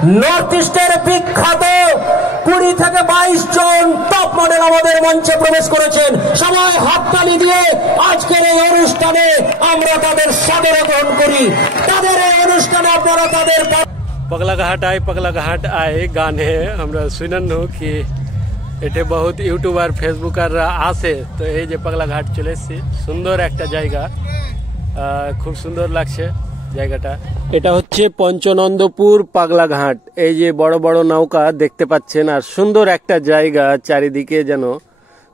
North ইস্টের বিখ্যাত 20 থেকে 22 জন টপ মডেল আমাদের মঞ্চে প্রবেশ করেছেন। সবাই হাততালি দিয়ে আজকের এই অনুষ্ঠানে আমরা তাদের সাদরে গ্রহণ করি। তাদের এই অনুষ্ঠানে আপনারা তাদের पगला घाट आए गान है हमरा सुनन हो कि एटे बहुत यूट्यूबर फेसबुकर आसे तो এই যে पगला घाट চলে এসেছি। সুন্দর একটা জায়গা, খুব সুন্দর লাগছে জায়গাটা। এটা হচ্ছে পঞ্চনন্দপুর পাগলা ঘাট। এই যে বড় বড় নৌকা দেখতে পাচ্ছেন আর সুন্দর একটা জায়গা, চারিদিকে যেন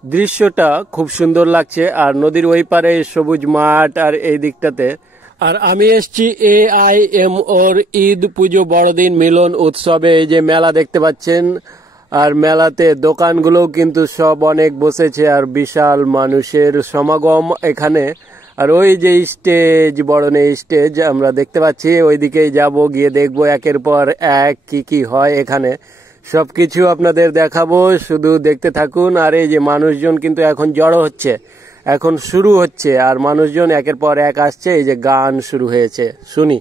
দৃশ্যটা খুব সুন্দর লাগছে। আর নদীর ওই পারে সবুজ মাঠ আর এই দিকটাতে। আর আমি এসছি AIM ওর ঈদ পুজো বড়দিন মিলন উৎসবে। এই যে মেলা দেখতে পাচ্ছেন আর মেলাতে দোকানগুলো কিন্তু সব অনেক বসেছে আর বিশাল মানুষের সমাগম এখানে। আর ওই যে স্টেজ, বড় স্টেজ আমরা দেখতে পাচ্ছি, ওইদিকেই যাব, গিয়ে দেখবো একের পর এক কি কি হয় এখানে। সবকিছু আপনাদের দেখাবো, শুধু দেখতে থাকুন। আর এই যে মানুষজন কিন্তু এখন জড়ো হচ্ছে, এখন শুরু হচ্ছে আর মানুষজন একের পর এক আসছে। এই যে গান শুরু হয়েছে, শুনি।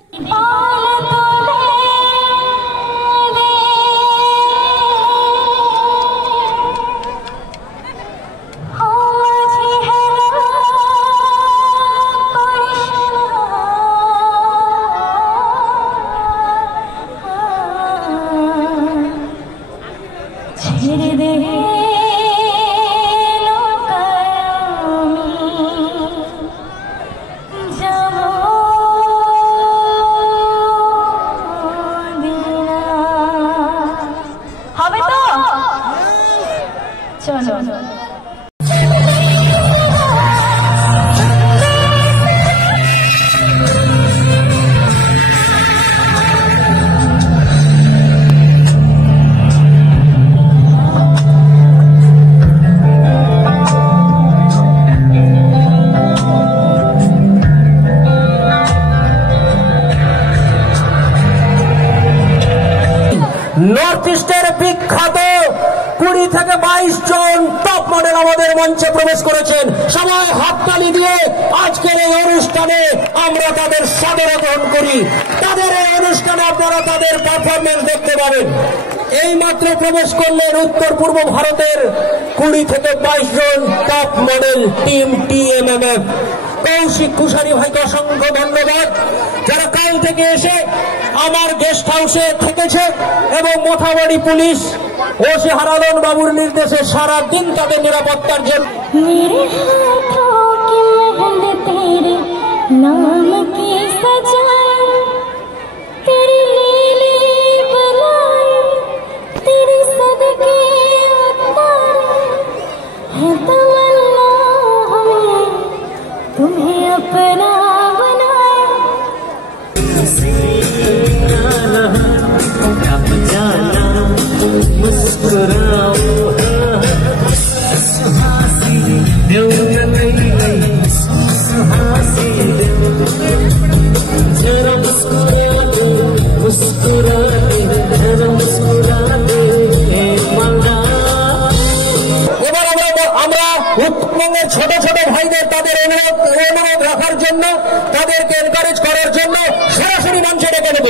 নর্থ ইস্টের বিখ্যাত 20 থেকে 22 জন টপ মডেল আমাদের মঞ্চে প্রবেশ করেছেন। সবাই হাততালি দিয়ে আজকের এই অনুষ্ঠানে আমরা তাদের সাদরে গ্রহণ করি। তাদের এই অনুষ্ঠানে আপনারা তাদের পারফরমেন্স দেখতে পাবেন। এই মাত্র প্রবেশ করলেন উত্তর পূর্ব ভারতের 20 থেকে 22 জন top model team TMMF। Koushik Kushari ভাইকে অসংখ্য ধন্যবাদ, যারা কাল থেকে এসে আমার গেস্ট হাউসে থেকেছে এবং মোথাবাড়ি পুলিশ ওসি হারালন বাবুর নির্দেশে সারা দিন তাদের নিরাপত্তার জন্য। तुम्हें अपना बनाए कब जाना मुस्कुराओ सुहासी दिल नहीं सुहासी जरा मुस्कुराते मुस्कुराते जरा मुस्कुराते এবার আমরা উত্তরবঙ্গের ছোট ছোট ভাইদের তাদের অনুরোধ রাখার জন্য, তাদেরকে এনকারেজ করার জন্য সরাসরি মঞ্চে ডেকে নেব।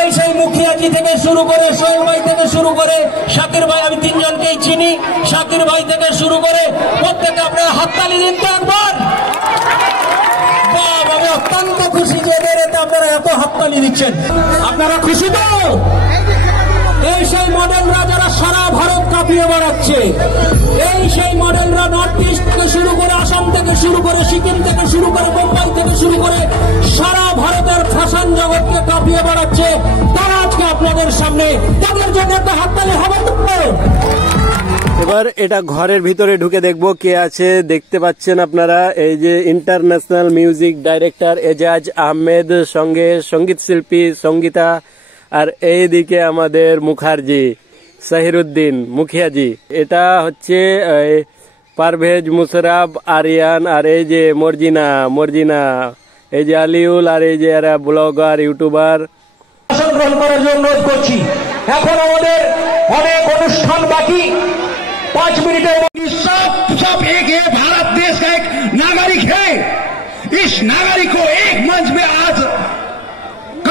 এই সেই মুখিয়াজি থেকে শুরু করে, সোহেল ভাই থেকে শুরু করে, শাকির ভাই, আমি তিনজনকেই চিনি, শাকির ভাই থেকে শুরু করে প্রত্যেকে আপনারা হাততালি দিন তো একবার। আমি অত্যন্ত খুশি যে এদের এতে আপনারা এত হাততালি দিচ্ছেন। আপনারা খুশি তো? এই সেই মডেলরা যারা সারা ভারত কাঁপিয়ে বেড়াচ্ছে, এই সেই মডেলরা নর্থ ইস্ট থেকে শুরু করে, আসাম থেকে শুরু করে, সিকিম থেকে শুরু করে, মুম্বাই থেকে শুরু করে সারা ভারতের ফ্যাশন জগৎকে কাঁপিয়ে বেড়াচ্ছে। তারা আজকে আপনাদের সামনে, তাদের জন্য একটা হাততালি হবে তো? এবার এটা ঘরের ভিতরে ঢুকে দেখবো কে আছে। দেখতে পাচ্ছেন আপনারা এই যে international music director Ejaz Ahmed, সঙ্গে সঙ্গীত শিল্পী সঙ্গীতা, আর এইদিকে আমাদের মুখার্জি সাহিরুদ্দিন মুখিয়াজি। এটা হচ্ছে পারভেজ মুশারফ আরিয়ান, আর এই যে মর্জিনা, এই যে আলিউল, আর এই যে এরা ব্লগার ইউটিউবার। গ্রহণ করার জন্য অনুরোধ করছি। এখন আমাদের অনেক অনুষ্ঠান বাকি, 5 मिनटें। सब एक है, भारत देश का एक नागरिक है। इस नागरिक को एक मंच में आज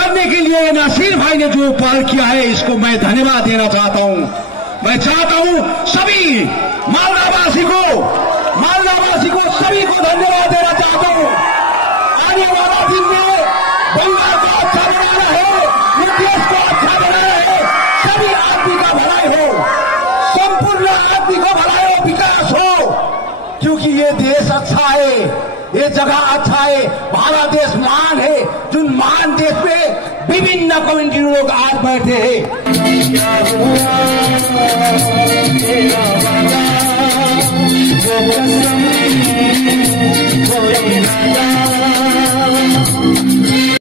करने के लिए नासिर भाई ने जो पहल किया है, इसको मैं धन्यवाद देना चाहता हूं। मैं चाहता हूं सभी मालदावासी को सभी को धन्यवाद देना चाहता हूं। आने वाला दिन में बंगाल को अच्छा बनाना है, ये देश को अच्छा बनाना है, सभी आदमी का भलाई हो, संपूर्ण आदमी का भलाई हो, विकास हो, क्योंकि ये देश अच्छा है, ये जगह अच्छा है। भारत देश महान है, जो महान देश में विभिन्न कम्युनिटी लोग आज बैठे हैं।